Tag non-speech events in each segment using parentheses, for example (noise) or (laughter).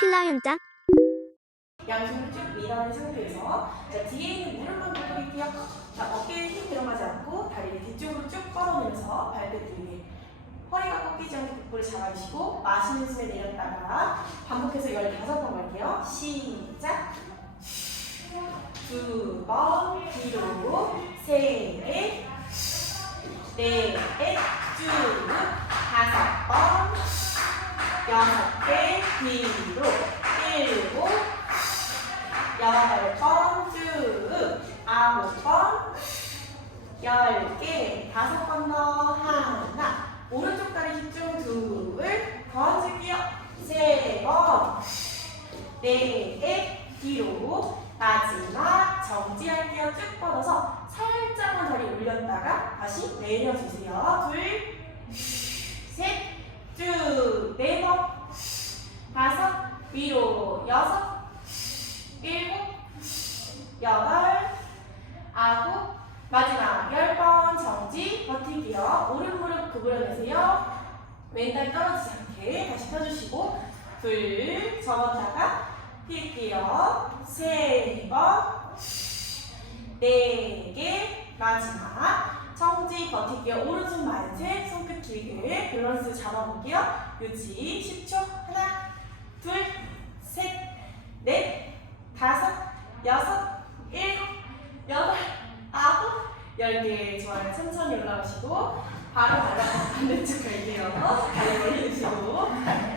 필라윤자 양손을 쭉 밀어낸 상태에서 자, 뒤에 있는 무릎만 굽힐게요. 자, 어깨에 힘 들어가지 않고 다리를 뒤쪽으로 쭉 뻗어내면서 발끝 위에 허리가 꺾이지 않게 복부를 잡아주시고 마시는 숨에 내렸다가 반복해서 15번 갈게요. 시작! 두 번 뒤로 셋, 넷, 쭉 다섯 번 여섯 개 뒤로 일곱 여덟 번 쭉, 아홉 번, 열 개, 다섯 번 더 하나, 오른쪽 다리 집중 둘, 더 앉을게요. 세 번, 네 개, 뒤로, 마지막 정지할게요. 쭉 뻗어서 살짝만 다리 올렸다가 다시 내려주세요. 둘, 셋, 쭉, 네 번, 다섯, 위로, 여섯, 일곱, 여덟, 아홉, 마지막 열 번 정지 버티기요. 오른 무릎 구부려내세요. 왼다리 떨어지지 않게 다시 펴주시고 둘 접었다가 필게요. 세 번, 네 개, 마지막 정지 버티기요. 오른손 만세, 손끝 길게 밸런스 잡아볼게요. 유지 10초 하나, 둘, 셋, 넷, 다섯, 여섯, 일곱, 여덟, 아홉, 열 개. 좋아요. 천천히 올라오시고 바로 발라 반대쪽 갈게요. 다리 멀리 드시고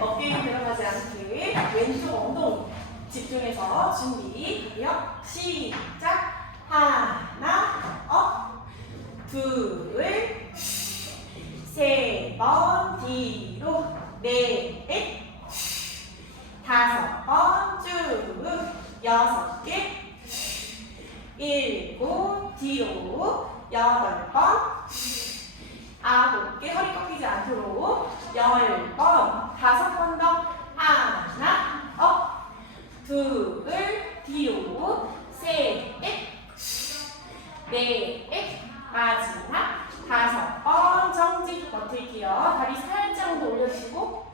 어깨 힘 들어가지 않게 왼쪽 엉덩이 집중해서 준비. 갈게요. 시작. 하나, 업, 둘, 세 번 뒤로 넷, 다섯 번 쭉, 여섯 개, 일곱, 뒤로, 여덟 번, 아홉 개, 허리 꺾이지 않도록, 열 번, 다섯 번 더, 하나, 업, 둘, 뒤로, 셋, 넷, 마지막, 다섯 번, 정지 버틸게요. 다리 살짝 더 올려주시고,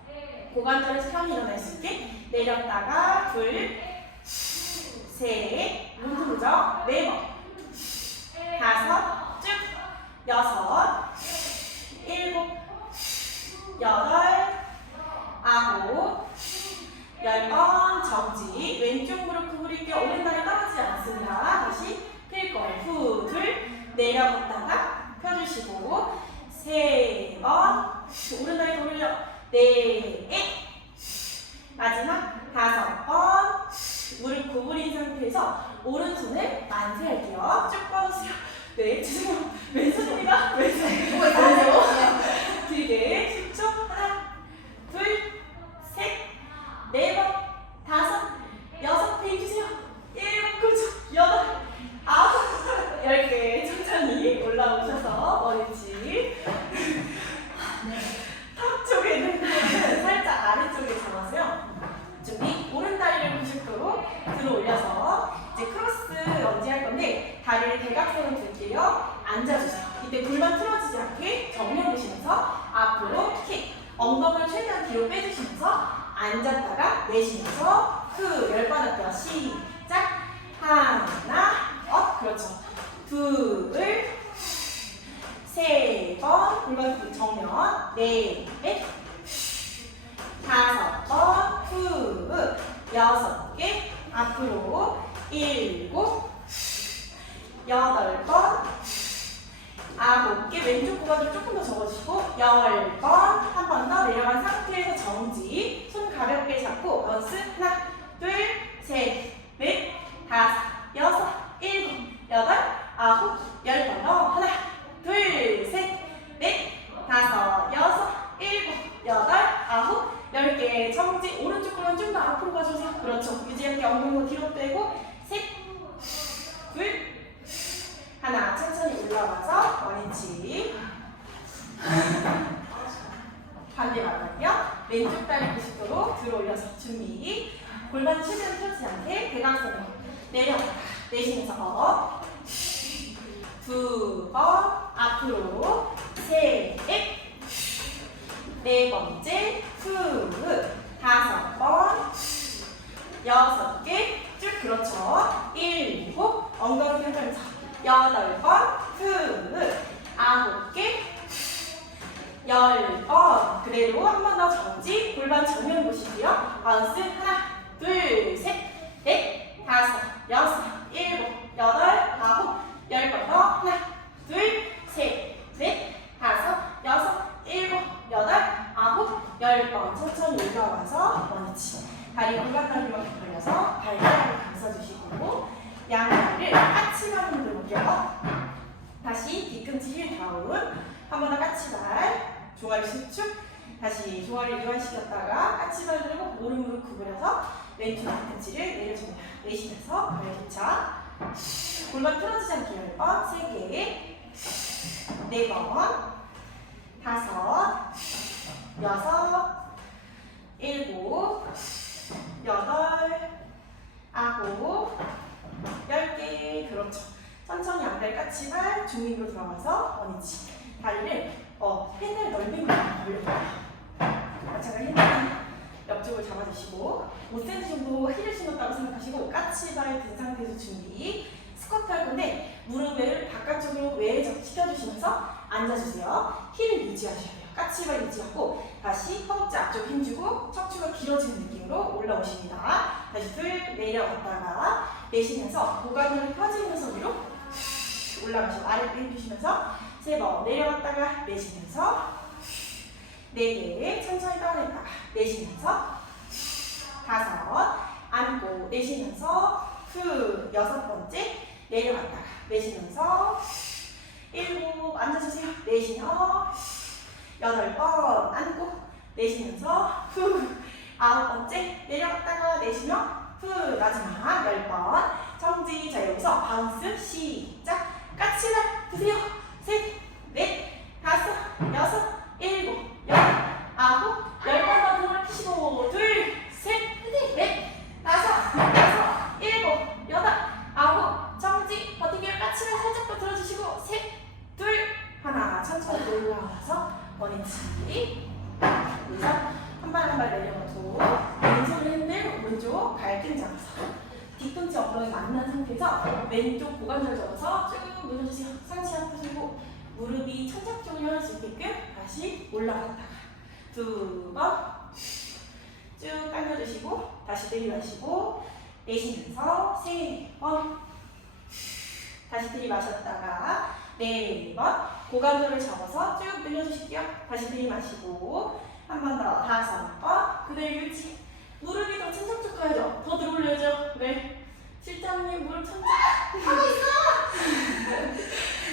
편히 일어날 수 있게 내렸다가 둘, 셋, 무릎죠? 네 번, 다섯, 쭉, 여섯, 일곱, 여덟, 아홉, 열 번 정지. 왼쪽 무릎 구부릴게요. 오른다리 떨어지지 않습니다. 다시 필 거예요. 후, 둘, 내려갔다가 펴주시고 세 번, 오른다리 돌려 네, 마지막 다섯 번 무릎 구부린 상태에서 오른손을 만세할게요. 쭉 뻗으세요. 네, 죄송해요. 왼손 보시면서 앞으로 킥. 엉덩이를 최대한 뒤로 빼주시면서 앉았다가 내쉬면서 후 열 번 할게요. 시작. 하나, 업. 그렇죠. 둘, 세 번, 골반 정면, 네, 넷, 다섯 번, 후, 여섯 개, 앞으로, 일곱, 여덟 번, 아홉 개, 왼쪽 고관절 조금 더 접어주시고, 열 번, 한 번 더 내려간 상태에서 정지, 손 가볍게 잡고, 원스, 하나, 둘, 셋, 넷, 다섯, 여섯, 일곱, 여덟, 아홉, 열 번 더, 하나, 둘, 셋, 넷, 다섯, 여섯, 일곱, 여덟, 아홉, 열 개. 정지. 오른쪽 골반 좀 더 앞으로 가주세요. 그렇죠. 유지할게 엉덩이 뒤로 빼고 셋, 둘, 하나. 천천히 올라가서 머리치. 반대 발을요. 왼쪽 다리 90도로 들어 올려서 준비. 골반 최대한 펴지 않게 대각선으로 내려갔다. 내쉬면서 업. 두 번 앞으로 셋, 네 번째 후 다섯 번, 여섯 개, 쭉 그렇죠. 일곱, 엉덩이 펴면서 여덟 번, 후, 아홉 개, 열 번. 그대로 한 번 더 정지, 골반 정면 보시고요. 바운스 하나, 둘, 셋, 넷, 다섯, 여섯, 일곱, 여덟, 아홉, 열 번 더. 하나, 둘, 셋, 넷, 다섯, 여섯, 일곱, 여덟, 아홉, 열 번. 천천히 올라와서 원위치. 다리 골반다리만 벌려서 발가락을 감싸주시고 양다리를 까치발로 들어볼게요. 다시 뒤꿈치 힐 다운. 한 번 더 까치발. 종아리 수축. 다시 종아리 이완시켰다가 까치발 들고 오른 무릎 구부려서 왼쪽 뒤꿈치를 내려줍니다. 발 교차. 골반 틀어지지 않게 10번, 3개, 4번, 다섯, 여섯, 일곱, 여덟, 아홉, 열 개. 그렇죠. 천천히 양다리 까치발 중립으로 들어가서 원위치. 다리를 어, 팬을 곳에 올려줘요. 제가 힘을 옆쪽을 잡아주시고 5cm 정도 힐을 신었다고 생각하시고 까치발 든 상태에서 준비. 스쿼트 할 건데 무릎을 바깥쪽으로 외적 시켜주시면서 앉아주세요. 힐을 유지하셔야 돼요. 까치발 유지하고 다시 허벅지 앞쪽 힘주고 척추가 길어지는 느낌으로 올라오십니다. 다시 둘 내려갔다가 내쉬면서 고관절이 펴지면서 위로 올라가시고 아랫배 힘주시면서 세 번 내려갔다가 내쉬면서 네개 천천히 떠냈다가 내쉬면서 다섯 안고 내쉬면서 후 여섯 번째 내려갔다가 내쉬면서 일곱 앉아주세요. 내쉬며 여덟 번 안고 내쉬면서 후 아홉 번째 내려갔다가 내쉬며 후 마지막 열 번. 정지 자 여기서 바운스 시작. 까치발 드세요 올라와서 원위치 그래서 한 발 한 발 내려놓고 왼손을 흔들고 오른쪽 발등 잡아서 뒤꿈치 엉덩이 만난 상태에서 왼쪽 고관절 잡아서 쭉 눌러주세요. 상체 들고 무릎이 천장 쪽으로 향할 수 있게끔 다시 올라갔다가 두 번 쭉 당겨주시고 다시 들이마시고 내쉬면서 세 번 다시 들이마셨다가 네 번 고관절을 잡아서 쭉 늘려주실게요. 다시 들이마시고 한 번 더 다섯 번 그대로 유지. 무릎이 더 천장 쪽 가야죠. 더 들어올려야죠. 네. 실장님 무릎 천장 하고 있어.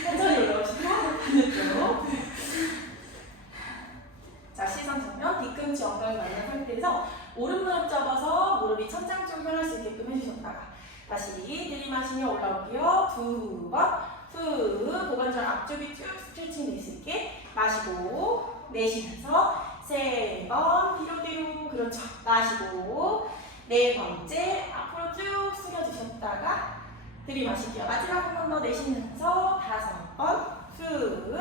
(laughs) 천천히 올라오시고 반대쪽. 자 시선 정면 뒤꿈치 엉덩이 만난 상태에서 오른 무릎 잡아서 무릎이 천장 쪽 향할 수 있게끔 해주셨다가 다시 들이마시며 올라올게요. 두 번. 후 고관절 앞쪽이 쭉 스트레칭 돼 있을게 마시고 내쉬면서 세 번 뒤로 뒤로 그렇죠. 마시고 네 번째 앞으로 쭉 숙여주셨다가 들이마실게요. 마지막 한 번 더 내쉬면서 다섯 번후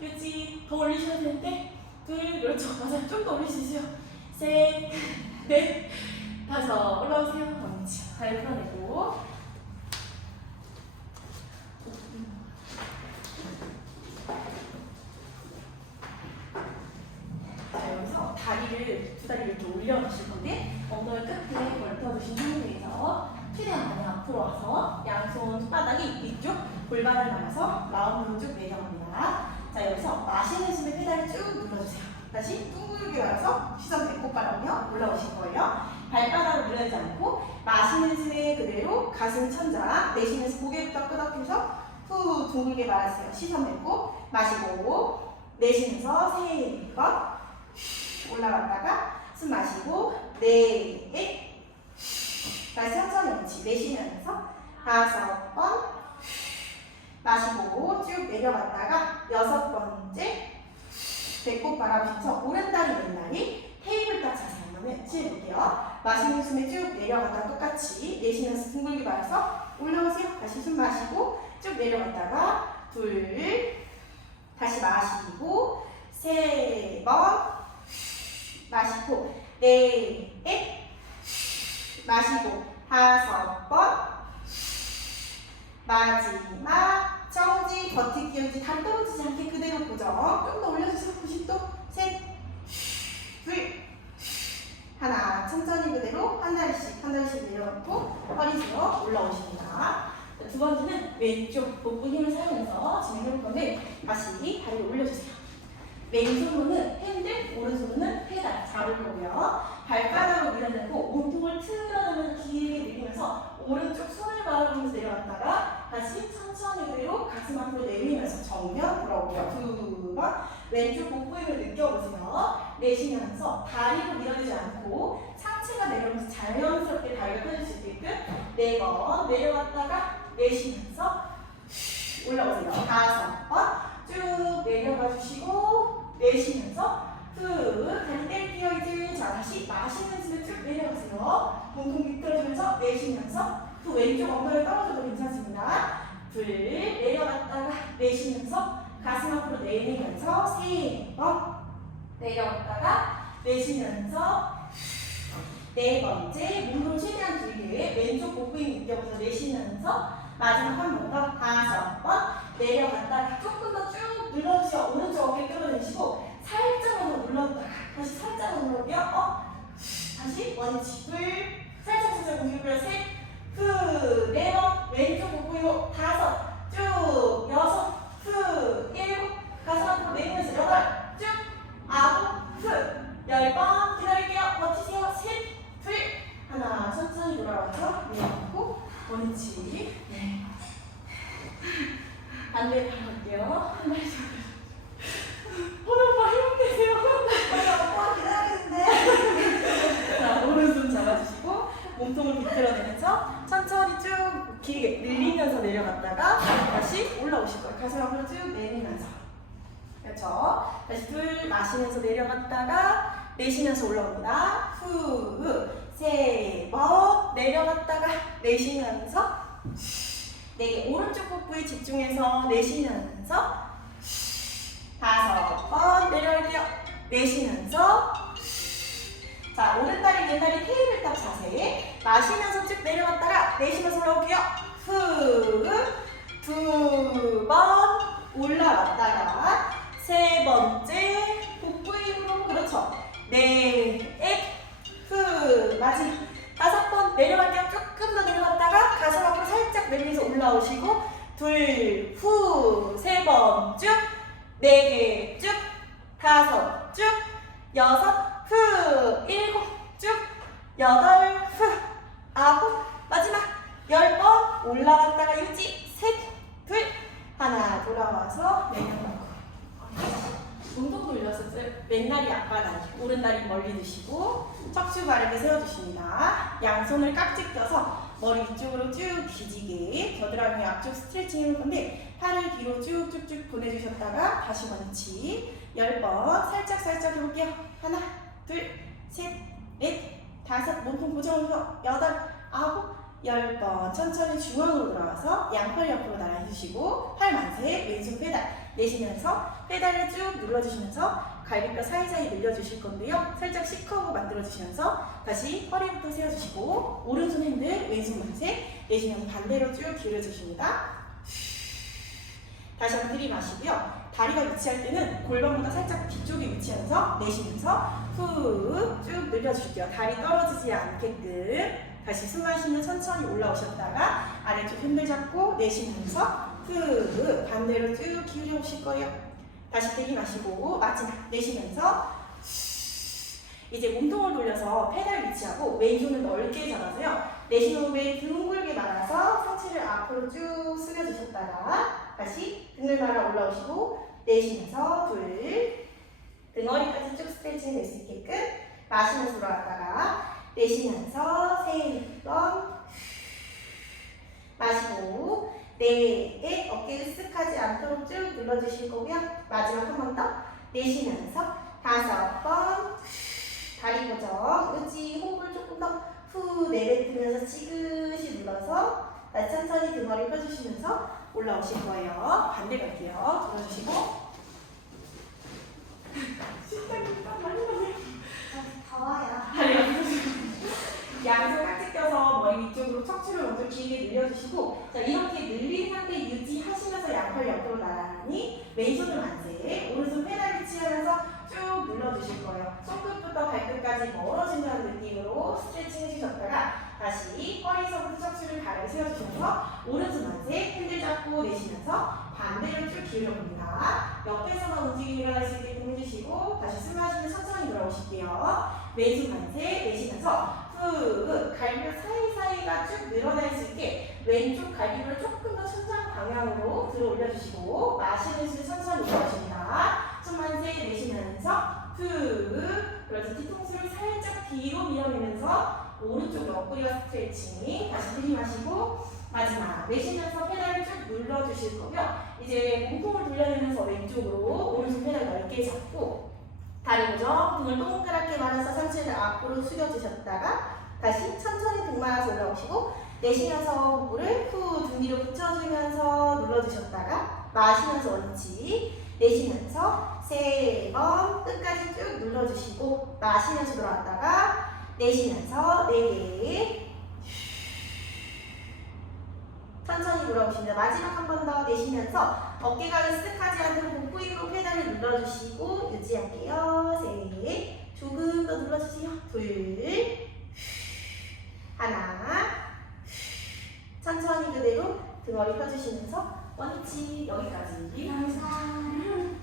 유지. 더 올리셔도 되는데 둘 그렇죠. 맞아요. 좀 더 올리시죠. 셋넷 다섯. 올라오세요. 멈치 발 풀어내고 자, 여기서 다리를 두 다리를 이렇게 올려놓으실 건데 엉덩이 끝에 걸터주신 상태에서 최대한 많이 앞으로 와서 양손 손바닥이 위쪽 골반을 나가서 라운드로 쭉 내려갑니다. 자 여기서 마시는 숨에 페달을 쭉 눌러주세요. 다시 둥글게 와서 시선 배꼽 바라보며 올라오실 거예요. 발바닥을 늘리지 않고 마시는 숨에 그대로 가슴 천장 내쉬면서 고개부터 끄덕여서 후 둥글게 말았어요. 시선 배꼽 마시고 내쉬면서 세번 올라갔다가 숨 마시고 네 다시 천천히 옳지 내쉬면서. 다섯 번. 마시고 쭉 내려갔다가 여섯 번째. 배꼽 바라보면서 오른다리 왼다리. 테이블 딱 자세 한번 해볼게요. 마시는 숨에 쭉 내려갔다가 똑같이. 내쉬면서 둥글게 말아서 올라오세요. 다시 숨 마시고 쭉 내려갔다가 둘 다시 마시고 세 번 마시고 넷 마시고 다섯 번. 마지막 정지 버티기 유지 다리 떨어지지 않게 그대로 고정. 좀 더 올려주세요. 90도. 셋둘. 하나 천천히 그대로 한 다리씩 한 다리씩 내려놓고 허리 세워 올라오십니다. 자, 두 번째는 왼쪽 복부 힘을 사용해서 진행해볼 건데 다시 다리를 올려주세요 왼손으로는 핸들, 오른손으로는 페달 잡을 거고요. 발바닥으로 밀어내고 몸통을 틀어내면서 길게 내리면서 오른쪽 손을 바라보면서 내려갔다가 다시 천천히 그대로 가슴 앞으로 내리면서 정면 돌아오고요. 두 번 왼쪽 복부 힘을 느껴보세요. 내쉬면서 다리로 밀어내지 않고 상체가 내려오면서 자연스럽게 다리가 펴질 수 있게끔 네 번 내려갔다가 내쉬면서 올라오세요. 다섯 번 쭉 내려가 주시고 내쉬면서 후 다리 땡기어 이제 자 다시 마시면서 쭉 내려가세요. 몸통 비틀어주면서 내쉬면서 후 왼쪽 엉덩이 떨어져도 괜찮습니다. 둘 내려갔다가 내쉬면서 가슴 앞으로 내리면서 세번 내려갔다가 내쉬면서 네 번째 무릎을 최대한 길게 왼쪽 복부 힘 느껴보면서 내쉬면서 마지막 한 번 더 다섯 번 내려갔다가 조금 더쭉 눌러주세요. 오른쪽 어깨 끌어내시고 살짝만 더 눌렀다가 다시 살짝만 눌러볼게요. 어? 다시 둘 살짝 살짝 움직여요. 셋, 후, 네 번, 왼쪽 복부 힘으로 다섯, 쭉, 여섯, 후, 일곱, 가슴 앞으로 내리면서 여덟, 쭉, 아홉, 후, 열 번 기다릴게요. 버티세요. 셋, 둘, 하나, 천천히 돌아와서 내려놓고 원위치. 네. 반대 가볼게요. 한 발씩. 오늘 봐 힘내세요. 오빠 기다리는데. 자, 오른손 잡아주시고 몸통을 비틀어내면서 천천히 쭉 길게 늘리면서 내려갔다가 다시 올라오실 거예요. 가슴 앞으로 쭉 내리면서. 그렇죠. 다시 둘 마시면서 내쉬면서 올라옵니다. 후, 후. 세 번 내려갔다가 내쉬면서 네, 오른쪽 복부에 집중해서 내쉬면서 다섯 번 내려올게요. 내쉬면서 자 오른다리 왼다리 테이블탑 자세 마시면서 쭉 내려갔다가 내쉬면서 올라올게요. 후두 번 올라왔다가 세 번째 복부 힘으로 그렇죠. 네앱후 마지막 다섯 번 내려갈게요. 조금 더 내려갔다가 가슴 앞으로 살짝 내리면서 올라오시고 둘, 후, 세 번 쭉, 네 개 쭉, 다섯 쭉, 여섯, 후, 일곱 쭉, 여덟, 후, 아홉, 마지막 열 번 올라갔다가 유지, 셋, 둘, 하나 돌아와서 내려놓고 운동 돌렸었어요. 왼다리 앞바닥, 오른다리 멀리 두시고 척추 바르게 세워주십니다. 양손을 깍지 껴서 머리 위쪽으로 쭉 뒤지게 겨드랑이 앞쪽 스트레칭 해볼 건데 팔을 뒤로 쭉쭉쭉 보내주셨다가 다시 원치 10번 살짝 살짝 해볼게요. 하나, 둘, 셋, 넷, 다섯 몸통 고정해서 여덟, 아홉, 열 번 천천히 중앙으로 돌아와서 양팔 옆으로 나눠주시고 팔 만세 왼손 페달 내쉬면서 페달을 쭉 눌러주시면서 갈비뼈 사이사이 늘려주실 건데요. 살짝 C커브 만들어주시면서 다시 허리부터 세워주시고 오른손 핸들 왼손 만세 내쉬면서 반대로 쭉 기울여주십니다. 다시 한번 들이마시고요. 다리가 위치할 때는 골반보다 살짝 뒤쪽에 위치하면서 내쉬면서 후 쭉 늘려주실게요. 다리 떨어지지 않게끔 다시 숨 마시면 천천히 올라오셨다가 아래쪽 핸들 잡고 내쉬면서 후 반대로 쭉 기울여 오실 거예요. 다시 들이마시고 마지막 내쉬면서 이제 몸통을 돌려서 페달 위치하고 왼손을 넓게 잡아서요. 내쉬는 후에 둥글게 말아서 상체를 앞으로 쭉 숙여주셨다가 다시 등을 말아 올라오시고 내쉬면서 둘 등허리까지 쭉 스트레칭 될 수 있게끔 마시면서 돌아왔다가 내쉬면서 세 번 마시고 네 어깨 으쓱하지 않도록 쭉 눌러주실 거고요. 마지막 한 번 더 내쉬면서 다섯 번 다리 고정 의지 호흡을 조금 더 후 내뱉으면서 지그시 눌러서 천천히 등허리 펴주시면서 올라오실 거예요. 반대 갈게요. 돌아주시고 (laughs) 심장이 딱 많이 나네요. 더워요. 움직이게 늘려주시고 자 이렇게 늘린 상태 유지하시면서 양팔 옆으로 나란히 왼손을 만세 오른손 페달을 치면서 쭉 눌러주실 거예요. 손끝부터 발끝까지 멀어진다는 느낌으로 스트레칭 해주셨다가 다시 허리서부터 척추를 바르게 세워주셔서 오른손 만세 핸들 잡고 내쉬면서 반대로 쭉 기울여 봅니다. 옆에서만 움직임이 일어날 수 있게끔 해주시고 다시 숨 마시면 천천히 돌아오실게요. 왼손 만세 내쉬면서 후 갈비뼈 사이사이가 쭉 늘어날 수 있게 왼쪽 갈비뼈를 조금 더 천장 방향으로 들어 올려주시고 마시는 숨 천천히 올라오십니다. 손 만세 내쉬면서 후 그래서 뒤통수를 살짝 뒤로 밀어내면서 오른쪽 옆구리와 스트레칭 다시 들이마시고 마지막 내쉬면서 페달을 쭉 눌러주실 거고요. 이제 몸통을 돌려내면서 왼쪽으로 오른손 페달 넓게 잡고 다리 보죠. 등을 동그랗게 말아서 상체를 앞으로 숙여주셨다가 다시 천천히 등 말아서 올라오시고 내쉬면서 복부를 후 등 뒤로 붙여주면서 눌러주셨다가 마시면서 원치 내쉬면서 세 번 끝까지 쭉 눌러주시고 마시면서 들어왔다가 내쉬면서 네개 천천히 돌아오십니다. 마지막 한 번 더 내쉬면서 어깨가 으쓱하지 않도록 복부 힘으로 페달을 눌러주시고 유지할게요. 셋 조금 더 눌러주세요. 둘 하나 천천히 그대로 등허리 펴주시면서 원위치 여기까지 감사합니다.